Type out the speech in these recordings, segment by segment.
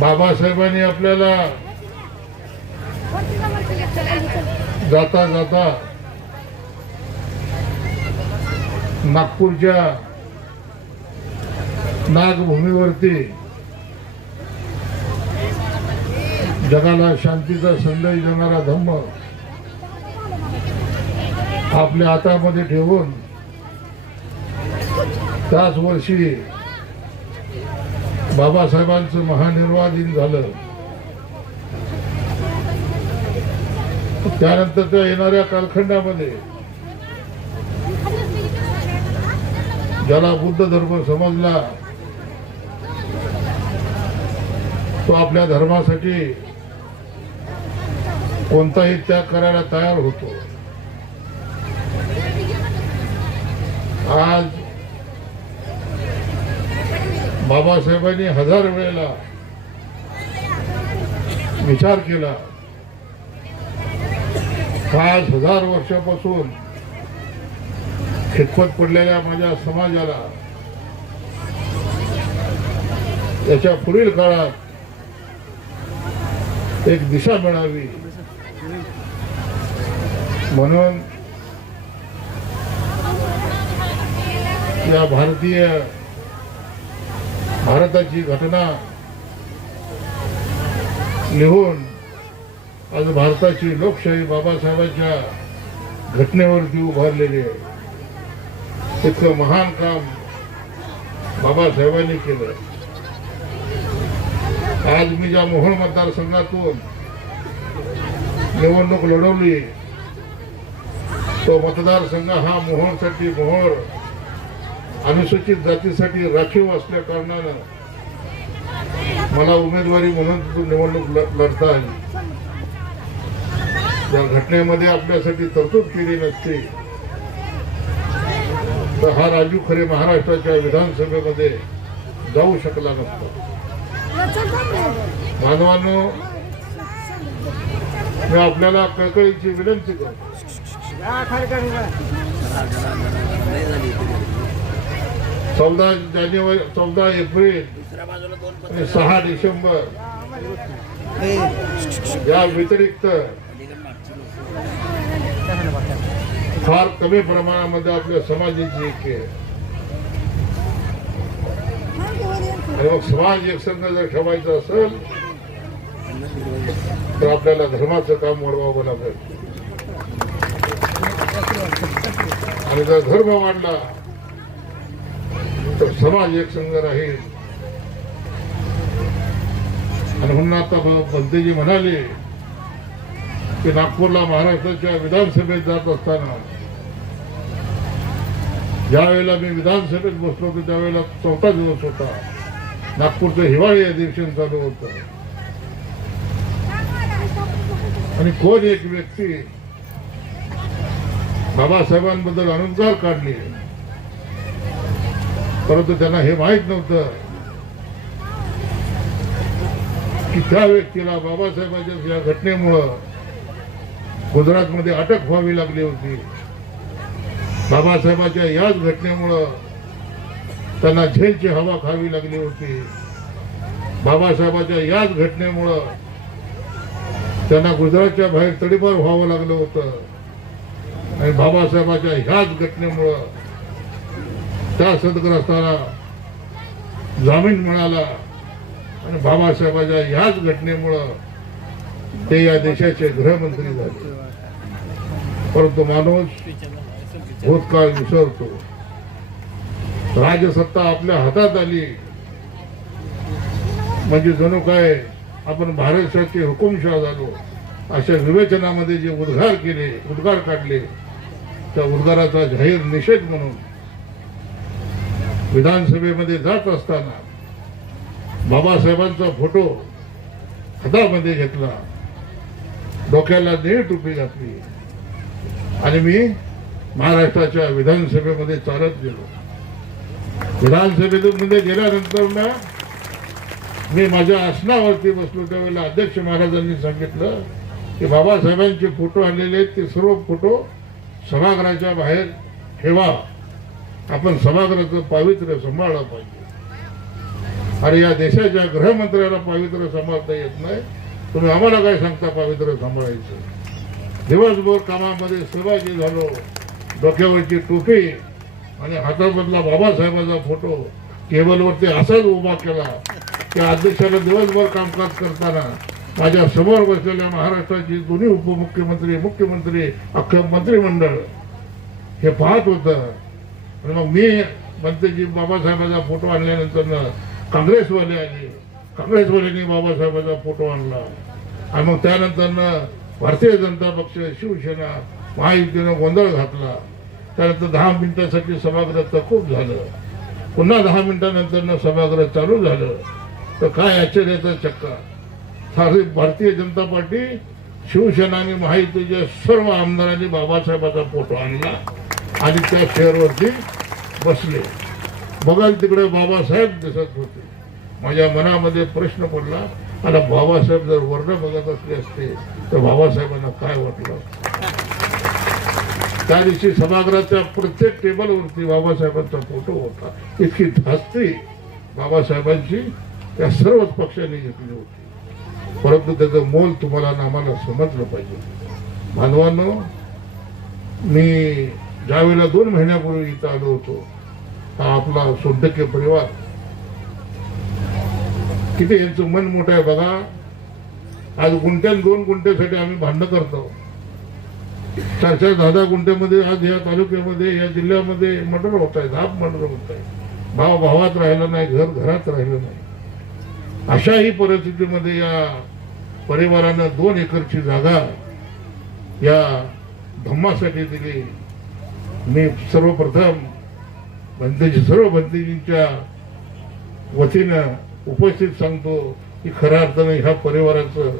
बाबासाहेबांनी आपल्याला जाता जाता नागपूरच्या नागभूमीवरती जगाला शांतीचा संदेश देणारा धम्म आपल्या हातामध्ये ठेवून त्याच वर्षी बाबासाहेबांचं महानिर्वाधीन झालं. झालं त्यानंतरच्या येणाऱ्या कालखंडामध्ये ज्याला बुद्ध धर्म समजला तो आपल्या धर्मासाठी कोणताही त्याग करायला तयार होतो. आज बाबासाहेबांनी हजार वेळेला विचार केला. पाच हजार वर्षापासून खितपत पडलेल्या माझ्या समाजाला त्याच्या पुढील काळात एक दिशा मिळावी. म्हणून या भारतीय भारताची घटना लिहून आज भारताची लोकशाही बाबासाहेबांच्या घटनेवरती उभारलेली आहे. इतकं महान काम बाबासाहेबांनी केलं. आज मी ज्या मोहोळ मतदारसंघातून निवडणूक लढवली तो मतदारसंघ हा मोहोळसाठी मोहोळ अनुसूचित जातीसाठी राखीव असल्या कारणानं मला उमेदवारी म्हणून तिथून निवडणूक ल- लढता आली. या घटनेमध्ये आपल्यासाठी तरतूद केली नसती. तर हा राजू खरे महाराष्ट्राच्या विधानसभेमध्ये जाऊ शकला नसतो. मानवानो मी आपल्याला कळकळीची विनंती करतो. चौदा जानेवारी चौदा एप्रिल आणि सहा डिसेंबर. या व्यतिरिक्त फार कमी प्रमाणामध्ये आपल्या समाजाची एक आहे. आणि मग समाज एकसंघ जर ठेवायचा असेल तर आपल्याला धर्माचं काम वाढवावं लागेल. आणि जर धर्म वाढला तर समाज एक संघ राहील. आणि म्हणून आता बंदेजी म्हणाले की नागपूरला महाराष्ट्राच्या विधानसभेत जात असताना ज्यावेळेला मी विधानसभेत बसलो होतो त्यावेळेला चौथा दिवस होता. नागपूरचं हिवाळी अधिवेशन चालू होत. आणि कोण एक व्यक्ती बाबासाहेबांबद्दल अनुद्गार काढले? परंतु त्यांना हे माहीत नव्हतं की त्या व्यक्तीला बाबासाहेबांच्या या घटनेमुळं गुजरातमध्ये अटक व्हावी लागली होती. बाबासाहेबांच्या याच घटनेमुळं त्यांना झेलची हवा खावी लागली होती. बाबासाहेबांच्या याच घटनेमुळं त्यांना गुजरातच्या बाहेर तडीपार व्हावं लागलं होतं. आणि बाबासाहेबांच्या ह्याच घटनेमुळं त्या सदग्रस्ताला जामीन मिळाला आणि बाबासाहेबांच्या ह्याच घटनेमुळं ते या देशाचे गृहमंत्री झाले. परंतु माणूस भूतकाळ विसरतो. राजसत्ता आपल्या हातात आली. म्हणजे जणू काय आपण भारतशाची हुकुमशाह झालो. अशा विवेचनामध्ये जे उद्गार केले उद्गार काढले त्या उद्गाराचा जाहीर निषेध म्हणून विधानसभेमध्ये जात असताना बाबासाहेबांचा फोटो हातामध्ये घेतला. डोक्याला नेट टोपी घातली. आणि मी महाराष्ट्राच्या विधानसभेमध्ये चालत गेलो. विधानसभेतून मध्ये गेल्यानंतर ना मी माझ्या आसनावरती बसलो. त्यावेळेला अध्यक्ष महाराजांनी सांगितलं की बाबासाहेबांचे फोटो आणलेले आहेत. ते सर्व फोटो सभागृहाच्या बाहेर ठेवा. आपण सभागृहाचं पावित्र्य सांभाळलं पाहिजे. अरे या देशाच्या गृहमंत्र्याला पावित्र्य सांभाळता येत नाही. तुम्ही आम्हाला काय सांगता पावित्र्य सांभाळायचं? दिवसभर कामामध्ये सहभागी झालो. डोक्यावरची टोपी आणि हातामधला बाबासाहेबांचा फोटो टेबलवरती असाच उभा केला. त्या अध्यक्षाला दिवसभर कामकाज करताना माझ्यासमोर बसलेल्या महाराष्ट्राची दोन्ही उपमुख्यमंत्री मुख्यमंत्री अख्खं मंत्रिमंडळ हे पाहत होतं. आणि मग मी म्हणते की बाबासाहेबांचा फोटो आणल्यानंतर काँग्रेसवाले आले. काँग्रेसवाल्यांनी बाबासाहेबांचा फोटो आणला. आणि मग त्यानंतर भारतीय जनता पक्ष शिवसेना महायुतीनं गोंधळ घातला. त्यानंतर दहा मिनिटासाठी सभागृह तकूब झालं. पुन्हा दहा मिनिटानंतर सभागृह चालू झालं. तर काय आश्चर्याचा चक्का. सारी भारतीय जनता पार्टी शिवसेना आणि महायुतीच्या सर्व आमदारांनी बाबासाहेबाचा फोटो आणला. आणि त्या चेअरवरती बसले. बघाल तिकडे बाबासाहेब दिसत होते. माझ्या मनामध्ये प्रश्न पडला आता बाबासाहेब जर वर्ण बघत असले असते तर बाबासाहेबांना काय वाटलं? त्या दिवशी सभागृहाच्या प्रत्येक टेबलवरती बाबासाहेबांचा फोटो होता. इतकी धास्ती बाबासाहेबांची त्या सर्वच पक्षांनी घेतली होती. परंतु त्याचं मोल तुम्हाला आणि आम्हाला समजलं पाहिजे. मानवानं मी ज्यावेळेला दोन महिन्यापूर्वी इथं आलो होतो हा आपला सोडके परिवार. किती यांचं मन मोठं आहे बघा. आज गुंठ्यान दोन गुंठ्यासाठी आम्ही भांडणं करतो. चार चार दहा दहा गुंठ्यामध्ये आज या तालुक्यामध्ये या जिल्ह्यामध्ये मर्डर होत आहे धाप मर्डर होत आहे भाव भावात राहिला नाही घर घरात राहिलं नाही. अशाही परिस्थितीमध्ये या परिवारानं दोन एकरची जागा या धम्मासाठी दिली. मी सर्वप्रथम भंतेजी सर्व भंतेजींच्या वतीनं उपस्थित सांगतो की खऱ्या अर्थानं ह्या परिवाराचं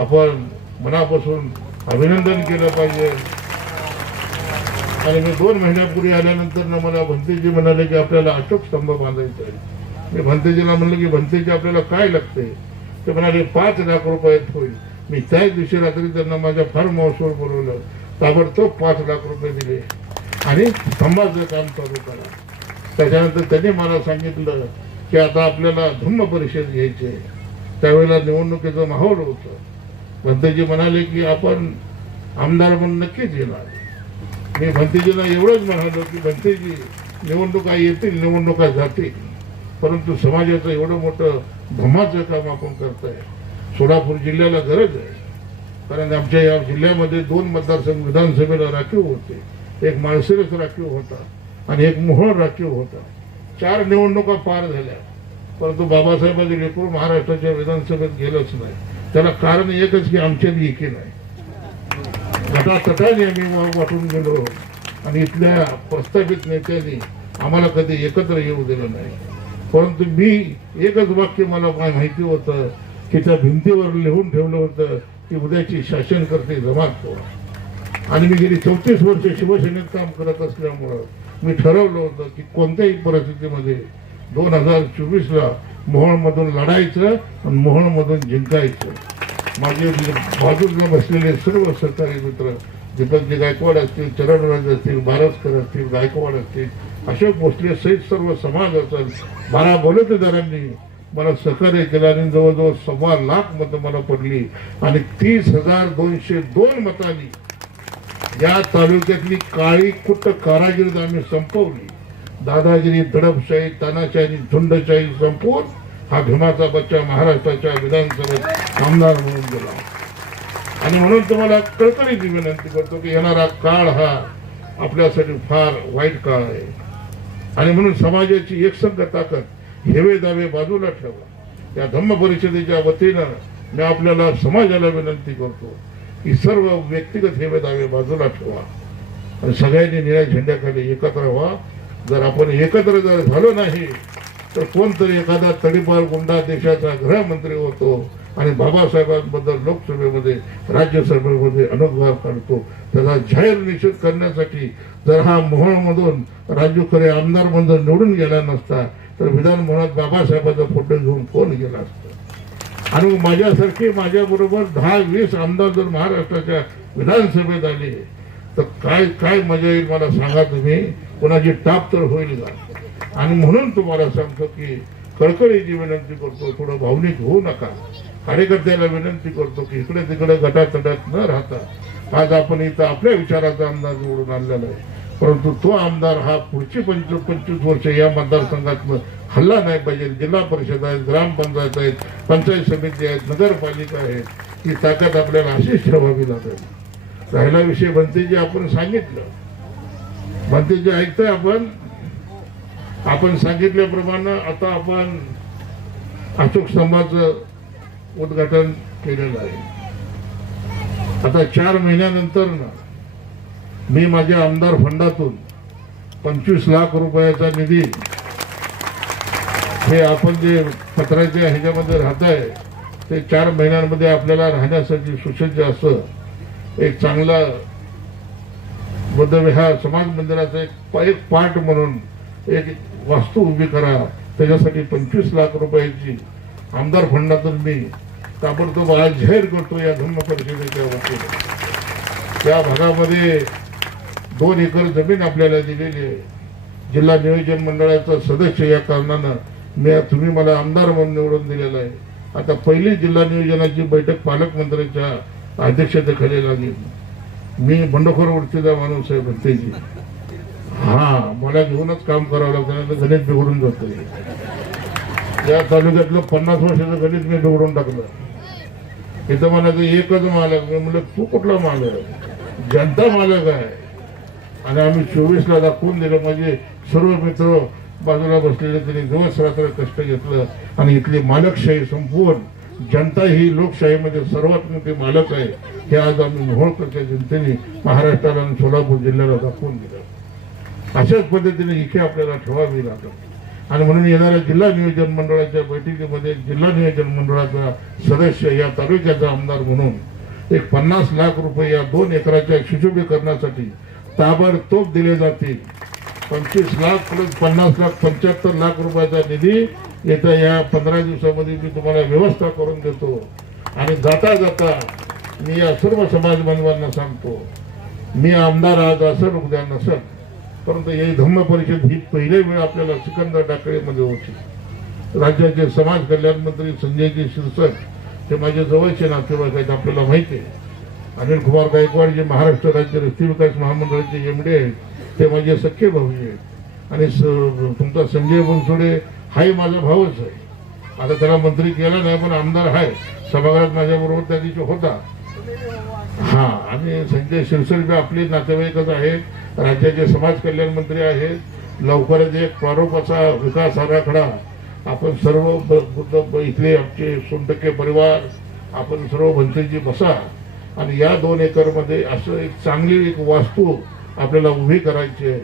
आपण मनापासून अभिनंदन केलं पाहिजे. आणि मी दोन महिन्यापूर्वी आल्यानंतर ना मला भंतेजी म्हणाले की आपल्याला अशोक स्तंभ बांधायचा आहे. मी भंतेजीला म्हणलं की भंतेजी आपल्याला काय लागते ते म्हणाले पाच लाख रुपयात होईल. मी त्याच दिवशी रात्री त्यांना माझ्या फार्म महसूल बोलवलं. ताबडतोब पाच लाख रुपये दिले. आणि स्तंभाचं काम चालू करा त्याच्यानंतर त्यांनी मला सांगितलं की आता आपल्याला धम्म परिषद घ्यायची आहे. त्यावेळेला निवडणुकीचं माहोल होतं. भंतेजी म्हणाले की आपण आमदार म्हणून नक्कीच येणार. मी भंतेजीला एवढंच म्हणालो की भंतेजी निवडणुका येतील निवडणुका जातील. परंतु समाजाचं एवढं मोठं धमाचं काम आपण करताय. सोलापूर जिल्ह्याला गरज आहे. कारण आमच्या या जिल्ह्यामध्ये दोन मतदारसंघ विधानसभेला राखीव होते. एक माळशिरस राखीव होता आणि एक मोहोळ राखीव होता. चार निवडणुका पार झाल्या. परंतु बाबासाहेबांचे लेकरू महाराष्ट्राच्या विधानसभेत गेलंच नाही. त्याला कारण एकच की आमच्या एकी नाही. गटातटाने आम्ही वा- वाटून गेलो आणि इथल्या प्रस्थापित नेत्यांनी आम्हाला कधी एकत्र येऊ दिलं नाही. परंतु मी एकच वाक्य मला माहिती होतं की त्या भिंतीवर लिहून ठेवलं होतं की उद्याची शासनकर्ते जमात कोण आणि मी गेली चौतीस वर्ष शिवसेनेत काम करत असल्यामुळं मी ठरवलं होतं की कोणत्याही परिस्थितीमध्ये दोन हजार चोवीसला मोहोळमधून लढायचं आणि मोहोळमधून जिंकायचं. माझे बाजूला बसलेले सर्व सरकारी मित्र दीपकजी गायकवाड असतील चरणराज असतील बारसकर असतील गायकवाड असतील अशोक भोसले सहित सर्व समाज असेल बारा बलुतेदारांनी मला सहकार्य केलं आणि जवळजवळ सव्वा लाख मतं मला पडली आणि तीस हजार दोनशे दोन मतांनी या तालुक्यातली काळी कुट्ट कारागिरी आम्ही संपवली. दादागिरी दडपशाही तानाशाही झुंडशाही संपवून हा भीमाचा बच्चा महाराष्ट्राच्या विधानसभेत आमदार म्हणून गेला. आणि म्हणून तुम्हाला कळकळीची विनंती करतो की येणारा काळ हा आपल्यासाठी फार वाईट काळ आहे. आणि म्हणून समाजाची एकसंघ ताकद हेवे दावे बाजूला ठेवा. या धम्म परिषदेच्या वतीनं मी आपल्याला समाजाला विनंती करतो. ही सर्व व्यक्तिगत हेवे दावे बाजूला ठेवा. आणि सगळ्यांनी निळ्या झेंड्याखाली एकत्र व्हा. जर आपण एकत्र जर झालो नाही तर कोणतरी एखादा तडीपार गुंडा देशाचा गृहमंत्री होतो आणि बाबासाहेबांबद्दल लोकसभेमध्ये राज्यसभेमध्ये अनुभाव काढतो त्याचा जाहीर निषेध करण्यासाठी जर हा मोहोळमधून राजू खरे आमदार म्हणून निवडून गेला नसता तर विधानभवनात बाबासाहेबांचा फोटो घेऊन कोण गेला असता? आणि माझ्यासारखे माझ्याबरोबर दहा वीस आमदार जर महाराष्ट्राच्या विधानसभेत आले तर काय काय मजा येईल मला सांगा तुम्ही? कोणाची टाप तर होईल का? आणि म्हणून तुम्हाला सांगतो की कळकळीची विनंती करतो थोडं भावनिक होऊ नका. कार्यकर्त्याला विनंती करतो की इकडे तिकडे गटातटात न राहता आज आपण इथं आपल्या विचाराचा अंदाज निवडून आणलेला आहे. परंतु तो आमदार हा पुढची पंच पंचवीस वर्ष या मतदारसंघात हल्ला नाही पाहिजे. जिल्हा परिषद आहेत ग्रामपंचायत आहेत पंचायत समिती आहेत नगरपालिका आहे ही ताकद आपल्याला अशीच ठेवावी लागेल. राहिला विषय बनतेजी आपण सांगितलं. बनतेजी ऐकतोय आपण? आपण सांगितल्याप्रमाणे आता आपण अशोक स्तंभाचं उद्घाटन केलेलं आहे. आता चार महिन्यानंतर ना मी माझ्या आमदार फंडातून पंचवीस लाख रुपयाचा निधी हे आपण जे पत्राच्या ह्याच्यामध्ये राहत आहे ते चार महिन्यांमध्ये आपल्याला राहण्यासाठी सुसज्ज असं एक चांगला बुद्धविहार समाज मंदिराचा एक एक पार्ट म्हणून एक वास्तू उभी करा. त्याच्यासाठी पंचवीस लाख रुपयाची आमदार फंडातून मी ताबडतोब आज जाहीर करतो या धम्म परिषदेच्या वतीने. त्या भागामध्ये दोन एकर जमीन आपल्याला दिलेली आहे. जिल्हा नियोजन मंडळाचा सदस्य या कारणानं मी तुम्ही मला आमदार म्हणून निवडून दिलेला आहे. आता पहिली जिल्हा नियोजनाची बैठक पालकमंत्र्यांच्या अध्यक्षतेखाली लागली. मी बंडखोर वृत्तीचा माणूस आहे भत्तेजी हा मला घेऊनच काम करावं लागतं नाही गणित बिघडून जातं. या तालुक्यातलं पन्नास वर्षाचं गणित मी बिघडून टाकलं. इथं म्हणायचं एकच मालक. मी म्हणलं तू कुठला मालक? आहे जनता मालक आहे. आणि आम्ही चोवीसला दाखवून दिलं. म्हणजे सर्व मित्र बाजूला बसलेले त्यांनी दिवस रात्र कष्ट घेतलं. आणि इथली मालकशाही संपूर्ण जनता ही लोकशाहीमध्ये सर्वात मोठी मालक आहे. हे आज आम्ही मोहोळकरच्या जनतेने महाराष्ट्राला आणि सोलापूर जिल्ह्याला दाखवून दिलं. अशाच पद्धतीने इथे आपल्याला ठेवावी लागेल. आणि म्हणून येणाऱ्या जिल्हा नियोजन मंडळाच्या बैठकीमध्ये जिल्हा नियोजन मंडळाचा सदस्य या तालुक्याचा आमदार म्हणून एक पन्नास लाख रुपये या दोन एकराच्या सुशोभीकरणासाठी ताबडतोब दिले जातील. पंचवीस लाख प्लस पन्नास लाख पंच्याहत्तर लाख रुपयाचा निधी येत्या या पंधरा दिवसामध्ये मी तुम्हाला व्यवस्था करून देतो. आणि जाता जाता मी या सर्व समाज बांधवांना सांगतो मी आमदार आज असेल उद्या नसेल परंतु ही धम्म परिषद ही पहिले वेळ आपल्याला सिकंदर टाकळीमध्ये होती. राज्याचे समाज कल्याण मंत्री संजयजी शिरसट हे माझ्या जवळचे नातेवाईक आहेत आपल्याला माहिती आहे. अनिल कुमार गायकवाड जे महाराष्ट्र राज्य रस्ते विकास महामंडळाचे एमडी आहेत ते माझे सख्खे भाऊ आहेत. आणि स- तुमचा संजय बनसोडे हाही माझा भाऊच आहे. आता त्याला मंत्री केला नाही पण आमदार आहे. सभागृहात माझ्याबरोबर त्या दिवशी होता. हा आणि संजय शिरसट आपले नातेवाईकच आहेत. राज्याचे समाज कल्याण मंत्री आहेत. लवकरच एक प्रारूपाचा विकास आराखडा. आपण सर्व इथले आमचे सोनटक्के परिवार आपण सर्व मंत्रीजी बसा. आणि या दोन एकरमध्ये असं एक चांगली एक वास्तू आपल्याला उभी करायची आहे.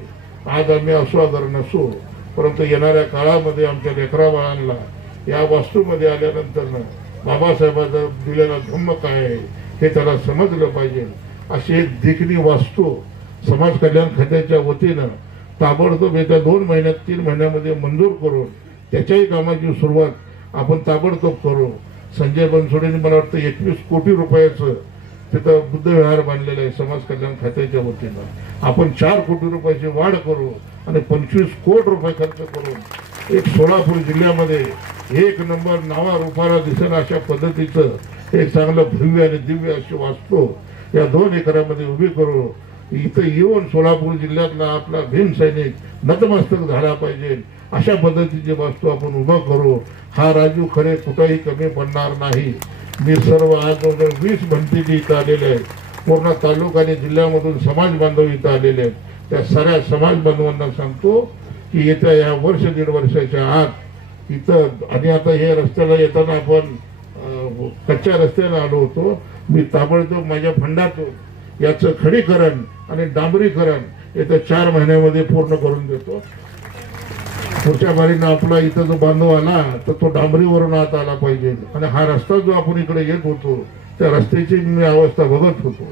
आज आम्ही असो अगर नसो परंतु येणाऱ्या काळामध्ये आमच्या लेकरा बाळांना या वास्तूमध्ये आल्यानंतर बाबासाहेबांचा दिलेला धम्म काय आहे हे त्याला समजलं पाहिजे. अशी एक देखणी वास्तू समाज कल्याण खात्याच्या वतीनं ताबडतोब येत्या दोन महिन्यात तीन महिन्यामध्ये मंजूर करून त्याच्याही कामाची सुरुवात आपण ताबडतोब करू. संजय बनसोडेंनी मला वाटतं एकवीस कोटी रुपयाचं तिथं बुद्ध विहार बांधलेलं आहे समाज कल्याण खात्याच्या वतीनं. आपण चार कोटी रुपयाची वाढ करू आणि पंचवीस कोटी रुपये खर्च करून एक सोलापूर जिल्ह्यामध्ये एक नंबर नावा रुपाला दिसेल अशा पद्धतीचं एक चांगलं भव्य आणि दिव्य अशी वास्तू या दोन एकरामध्ये उभी करू. इथं येऊन सोलापूर जिल्ह्यातला आपला भीम सैनिक नतमस्तक झाला पाहिजे. अशा पद्धतीची वास्तू आपण उभं करू. हा राजू खरे कुठंही कमी पडणार नाही. मी सर्व आज जवळजवळ वीस भंती इथं आलेले आहेत. पूर्ण तालुका आणि जिल्ह्यामधून समाज बांधव इथं आलेले आहेत. त्या साऱ्या समाज बांधवांना सांगतो की येत्या या वर्ष दीड वर्षाच्या आत इथं आणि आता हे रस्त्याला येताना आपण कच्च्या रस्त्याला आलो होतो. मी ताबडतोब माझ्या फंडातून याचं खडीकरण आणि डांबरीकरण येत्या चार महिन्यामध्ये पूर्ण करून देतो. पुढच्या बारीनं आपला इथं जो बांधव आला तर तो डांबरीवरून आत आला पाहिजे. आणि हा रस्ता जो आपण इकडे येत होतो त्या रस्त्याची मी अवस्था बघत होतो.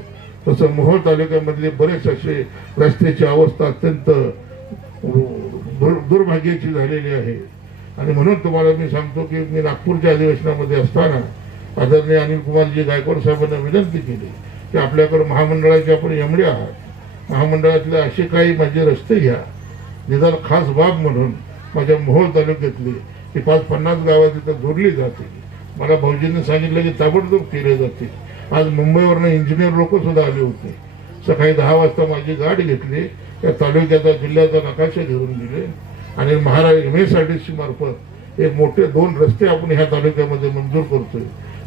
तसं मोहोळ तालुक्यामधले बरेच असे रस्त्याची अवस्था अत्यंत दुर दुर्भाग्याची झालेली आहे. आणि म्हणून तुम्हाला मी सांगतो की मी नागपूरच्या अधिवेशनामध्ये असताना आदरणीय अनिल कुमारजी गायकवाड साहेबांना विनंती केली की आपल्याकडे महामंडळाचे आपण एमडे आहात. महामंडळातले असे काही माझे रस्ते घ्या. निदान खास बाब म्हणून माझ्या मोहोळ तालुक्यातली ती पाच पन्नास गावात तिथं जोडली जाते. मला भाऊजींनी सांगितलं की ताबडतोब केले जाते. आज मुंबईवरनं इंजिनियर लोक सुद्धा आले होते. सकाळी दहा वाजता माझी गाडी घेतली त्या तालुक्याचा जिल्ह्याचा नकाशा घेऊन दिले आणि Maharaj M S R T C मार्फत एक मोठे दोन रस्ते आपण ह्या तालुक्यामध्ये मंजूर करतोय.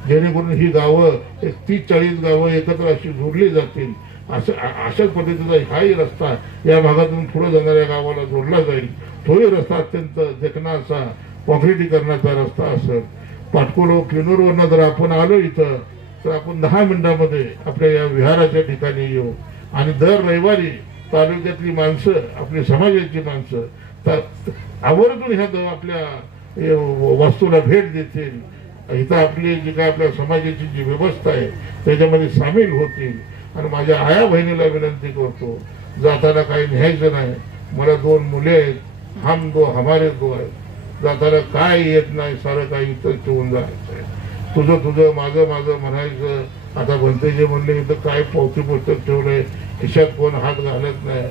जेणेकरून ही गावं एक तीस चाळीस गावं एकत्र अशी जोडली जातील. असं अशाच पद्धतीचा हाही रस्ता या भागातून पुढे जाणाऱ्या गावाला जोडला जाईल. तोही रस्ता अत्यंत देखणा असा कॉन्क्रिटीकरणाचा रस्ता असेल. पाटकोलो किनूरवरनं जर आपण आलो इथं तर आपण दहा मिनिटामध्ये आपल्या या विहाराच्या ठिकाणी येऊ. आणि दर रविवारी तालुक्यातली माणसं आपली समाजाची माणसं तर आवर्जून ह्या द- आपल्या हे वास्तूला भेट देतील. इथं आपली जी काय आपल्या समाजाची जी व्यवस्था आहे त्याच्यामध्ये सामील होतील. आणि माझ्या आया बहिणीला विनंती करतो जाताना काही न्यायचं नाही. मला दोन मुले आहेत हम गो हमारे गो आहे जाताना काय येत नाही सारं काही इथं ठेवून जायचं तुझं तुझं माझं माझं म्हणायचं. आता भंतेजी जे म्हणले इथं काय पावती पुस्तक ठेवलंय? खिशात कोण हात घालत नाही.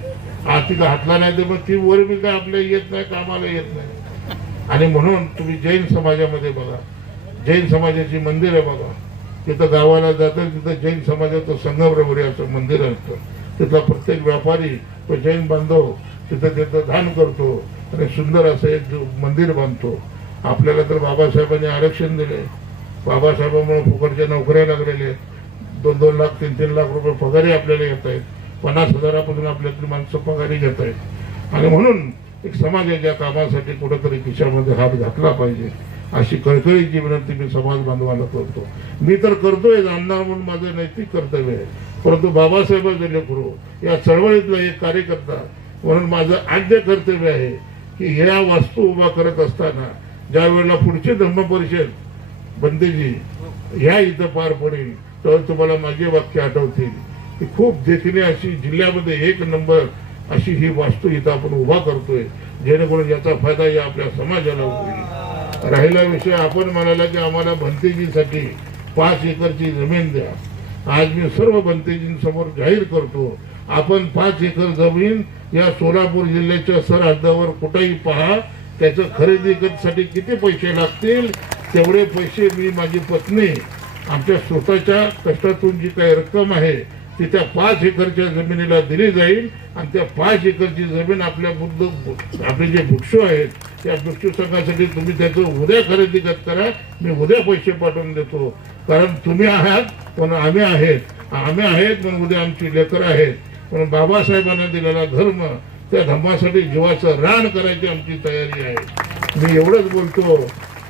आज तिथं हातला नाही तर मग ती वर मी काय आपल्या येत नाही कामाला येत नाही. आणि म्हणून तुम्ही जैन समाजामध्ये बघा. जैन समाजाची मंदिर आहे बघा. तिथं गावाला जातं तिथं जैन समाजाचं संगमरवरी असं मंदिर असतं. तिथला प्रत्येक व्यापारी तो जैन बांधव तिथं तिथं दान करतो. आणि सुंदर असं एक मंदिर बांधतो. आपल्याला तर बाबासाहेबांनी आरक्षण दिले. बाबासाहेबांमुळे फुकटच्या नोकऱ्या लागलेल्या आहेत. दोन दोन लाख तीन तीन लाख रुपये पगारी आपल्याला येत आहेत. पन्नास हजारापासून आपल्यातली माणसं पगारी घेत आहेत. आणि म्हणून एक समाजाच्या कामासाठी कुठंतरी खिशामध्ये हात घातला पाहिजे. अशी कळकळीची विनंती मी समाज बांधवाला करतो. मी तर करतोय आमदार म्हणून माझं नैतिक कर्तव्य आहे. परंतु बाबासाहेबांचे लेकरू या चळवळीतला एक कार्यकर्ता म्हणून माझं आद्य कर्तव्य आहे की ह्या वास्तू उभा करत असताना ज्या वेळेला पुढची धर्म परिषद बंदेजी ह्या इथं पार पडेल तर तुम्हाला माझे वाक्य आठवतील. की खूप देखणे अशी जिल्ह्यामध्ये एक नंबर अशी ही वास्तू इथं आपण उभा करतोय जेणेकरून याचा फायदा या आपल्या समाजाला होईल. राहिला विषय आपण म्हणाला की आम्हाला भंतेजीसाठी पाच एकरची जमीन द्या. आज मी सर्व भंतेजींसमोर जाहीर करतो आपण पाच एकर जमीन या सोलापूर जिल्ह्याच्या सरहद्दावर कुठेही पहा. त्याचं खरेदी साठी किती पैसे लागतील तेवढे पैसे मी माझी पत्नी आमच्या स्वतःच्या कष्टातून जी काही रक्कम आहे ती त्या पाच एकरच्या जमिनीला दिली जाईल. आणि त्या पाच एकरची जमीन आपल्या बुद्ध आपले जे भिक्षू आहेत त्या भिक्षू संघासाठी तुम्ही त्याचं उद्या खरेदी करत करा. मी उद्या पैसे पाठवून देतो. कारण तुम्ही आहात पण आम्ही आहेत. आम्ही आहेत पण उद्या आमची लेकरं आहेत. पण बाबासाहेबांना दिलेला धर्म त्या धर्मासाठी जीवाचं रान करायची आमची तयारी आहे. मी एवढंच बोलतो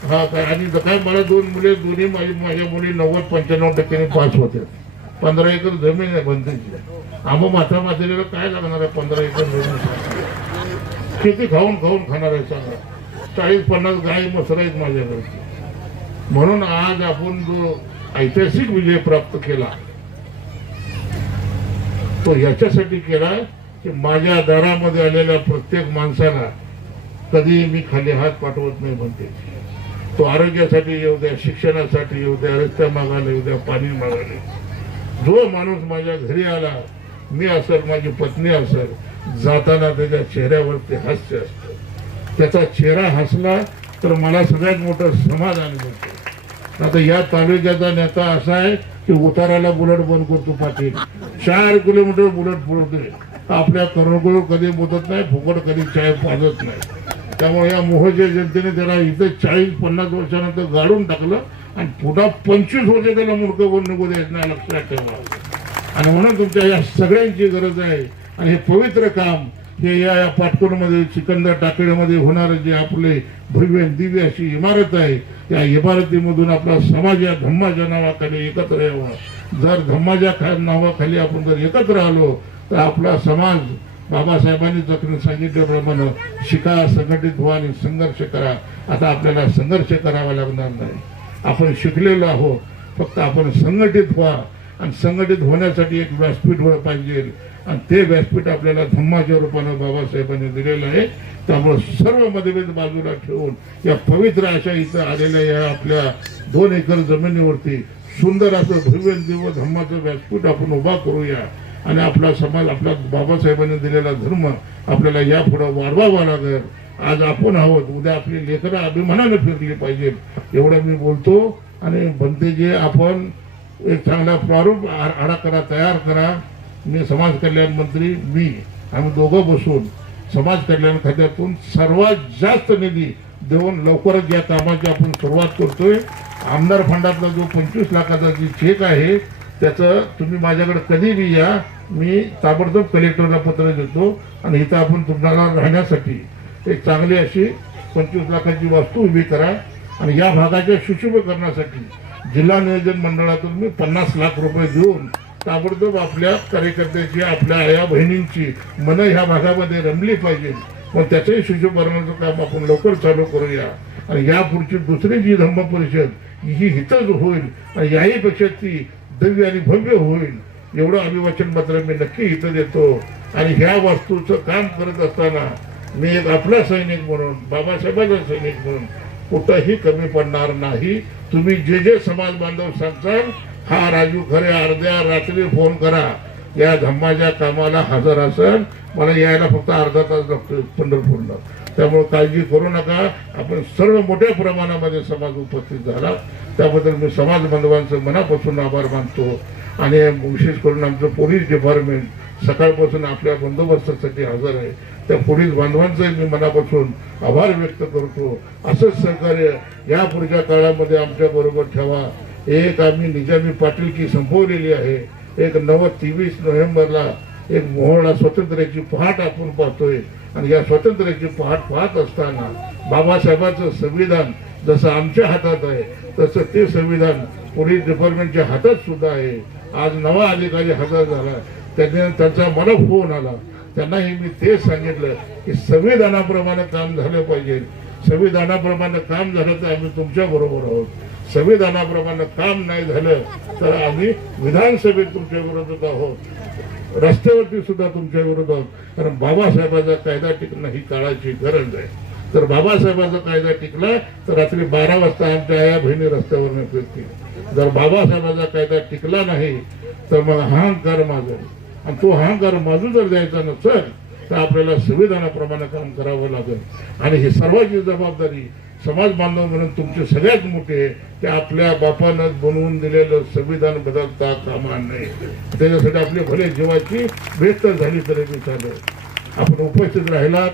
हा काय आणि काय मला दोन मुले दोन्ही माझी माझ्या मुली नव्वद पंच्याण्णव टक्क्यांनी पास होते. पंधरा एकर जमीन आहे बंदीची. आम्हा माथा माथेला काय लागणार आहे पंधरा एकर जमीन? किती खाऊन खाऊन खाणार आहे सांगा चाळीस पन्नास गाय मसर आहेत माझ्याकडे. म्हणून आज आपण जो ऐतिहासिक विजय प्राप्त केला तो याच्यासाठी केला की माझ्या दारामध्ये आलेल्या प्रत्येक माणसाला कधी मी खाली हात पाठवत नाही म्हणते. तो आरोग्यासाठी येऊ द्या शिक्षणासाठी येऊ द्या रस्त्या मागायला येऊ द्या पाणी मागायला जो माणूस माझ्या घरी आला मी असेल माझी पत्नी असेल जाताना त्याच्या चेहऱ्यावरती हास्य असतं. त्याचा चेहरा हसला तर मला सगळ्यात मोठं समाधान मिळतं. आता या तालुक्याचा नेता असा आहे की उताराला बुलेट बंद करतो पाटील. चार किलोमीटर बुलेट पडतोय. आपल्या करोडकडे कधी मोदत नाही फुकट कधी चाय पाजत नाही. त्यामुळे या मोहच्या जनतेने त्याला इथं चाळीस पन्नास वर्षानंतर गाडून टाकलं आणि पुन्हा पंचवीस वर्ष त्याला मुडकं बंद निघू द्यायच नाही लक्षात ठेवा. आणि म्हणून तुमच्या या सगळ्यांची गरज आहे. आणि हे पवित्र काम हे या या पाटकोडमध्ये सिकंदर टाकेडमध्ये होणारं जे आपले भव्य दिव्य अशी इमारत आहे त्या इमारतीमधून आपला समाज या धम्माच्या नावाखाली एकत्र यावा. जर धम्माच्या नावाखाली आपण जर एकत्र आलो तर आपला समाज बाबासाहेबांनी जखमी सांगितल्याप्रमाणे शिका संघटित व्हा आणि संघर्ष करा. आता आपल्याला संघर्ष करावा लागणार नाही. आपण शिकलेलो आहोत. फक्त आपण संघटित व्हा. आणि संघटित होण्यासाठी एक व्यासपीठ पाहिजे. आणि ते व्यासपीठ आपल्याला धम्माच्या रूपानं बाबासाहेबांनी दिलेलं आहे. त्यामुळे सर्व मतभेद बाजूला ठेवून या पवित्र अशा इथं आलेल्या या आपल्या दोन एकर जमिनीवरती सुंदर असं भव्य दिव धम्माचं व्यासपीठ आपण उभा करूया. आणि आपला समाज आपला बाबासाहेबांनी दिलेला धर्म आपल्याला यापुढे वाढवावा लागेल. आज आपण आहोत उद्या आपली लेकरं अभिमानाने फिरली पाहिजे एवढं मी बोलतो. आणि बनते जे आपण एक चांगला प्रारूप आ- आराखडा तयार करा. मी समाज कल्याण मंत्री मी आम्ही दोघं बसून समाज कल्याण खात्यातून सर्वात जास्त निधी देऊन लवकरच या कामाची आपण सुरुवात करतोय. आमदार फंडातला जो पंचवीस लाखाचा जी चेक आहे त्याचं तुम्ही माझ्याकडे कधी बी या. मी ताबडतोब कलेक्टरला पत्र देतो आणि इथं आपण तुम्हाला राहण्यासाठी एक चांगली अशी पंचवीस लाखाची वस्तू उभी करा आणि या भागाच्या सुशोभीकरणासाठी जिल्हा नियोजन मंडळातून मी पन्नास लाख रुपये देऊन ताबडतोब आपल्या कार्यकर्त्याची आपल्या आया बहिणींची मनं ह्या भागामध्ये रमली पाहिजे. मग त्याचंही सुशोभीकरणाचं काम आपण लवकर चालू करूया. आणि यापुढची दुसरी जी धम्म परिषद ही हितच होईल आणि याहीपेक्षा ती दिव्य आणि भव्य होईल एवढं अभिवाचन मात्र मी नक्की इथं देतो. आणि ह्या वास्तूचं काम करत असताना मी एक आपला सैनिक म्हणून बाबासाहेबांचा सैनिक म्हणून कुठंही कमी पडणार नाही. तुम्ही जे जे समाज बांधव सांगताल हा राजू खरे अर्ध्या रात्री फोन करा. या धम्माच्या कामाला हजर असेल मला यायला फक्त अर्धा तास लागतो पंढरपूरला. त्यामुळे काळजी करू नका. आपण सर्व मोठ्या प्रमाणामध्ये समाज उपस्थित झाला. त्याबद्दल मी समाज बांधवांचं मनापासून आभार मानतो. आणि विशेष करून आमचं पोलीस डिपार्टमेंट सकाळपासून आपल्या बंदोबस्तासाठी हजर आहे. त्या पोलीस बांधवांचंही मी मनापासून आभार व्यक्त करतो. असंच सहकार्य या पुढच्या काळामध्ये आमच्या बरोबर ठेवा. एक आम्ही निजामी पाटीलकी संपवलेली आहे. एक नव तेवीस नोव्हेंबरला एक मोहळा स्वातंत्र्याची पहाट आपण पाहतोय. आणि या स्वातंत्र्याची पहाट पाहत असताना बाबासाहेबांचं संविधान जसं आमच्या हातात आहे तसं ते संविधान पोलीस डिपार्टमेंटच्या हातात सुद्धा आहे. आज नवा अधिकारी हजर झाला. त्यांनी त्यांचा मला फोन आला. त्यांनाही मी तेच सांगितलं की संविधानाप्रमाणे काम झालं पाहिजे. संविधानाप्रमाणे काम झालं तर आम्ही तुमच्या बरोबर आहोत. संविधानाप्रमाणे काम नाही झालं तर आम्ही विधानसभेत तुमच्या विरोधात आहोत. रस्त्यावरती सुद्धा तुमच्या विरोधात कारण बाबासाहेबाचा कायदा टिकणं ही काळाची गरज आहे. तर बाबासाहेबाचा कायदा टिकला तर रात्री बारा वाजता आमच्या आया बहिणी रस्त्यावर फिरतील जर बाबासाहेबाचा कायदा टिकला नाही तर मग अहंकार माझा आणि तो अहंकार माझू जर द्यायचा नसेल तर आपल्याला संविधानाप्रमाणे काम करावं लागेल. आणि ही सर्वांची जबाबदारी समाज बांधव म्हणून तुमचे सगळ्यात मोठे आहे ते आपल्या बापानं बनवून दिलेलं संविधान बदलता कामा नये. त्याच्यासाठी आपली भले जीवाची भेट झाली तरी मी चालेल. आपण उपस्थित राहिलात.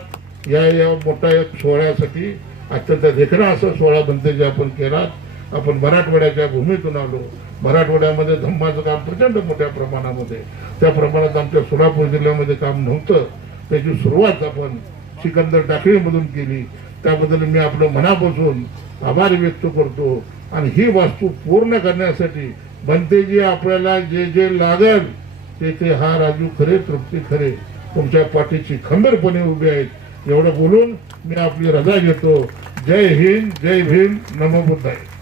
या या मोठ्या एक सोहळ्यासाठी अत्यंत देखणा असा सोहळा बनते जे आपण केलात. आपण मराठवाड्याच्या भूमीतून आलो. मराठवाड्यामध्ये धम्माचं काम प्रचंड मोठ्या प्रमाणामध्ये. त्या प्रमाणात आमच्या सोलापूर जिल्ह्यामध्ये काम नव्हतं. त्याची सुरुवात आपण सिकंदर टाकळीमधून केली. त्याबद्दल मी आपलं मनापासून आभार व्यक्त करतो. आणि ही वास्तू पूर्ण करण्यासाठी बनतेजी आपल्याला जे जे लागल ते ते हा राजू खरे तृप्ती खरे तुमच्या पाठीची खंबीरपणे उभे आहेत. एवढं बोलून मी आपली रजा घेतो. जय हिंद जय भीम नमो बुद्धाय.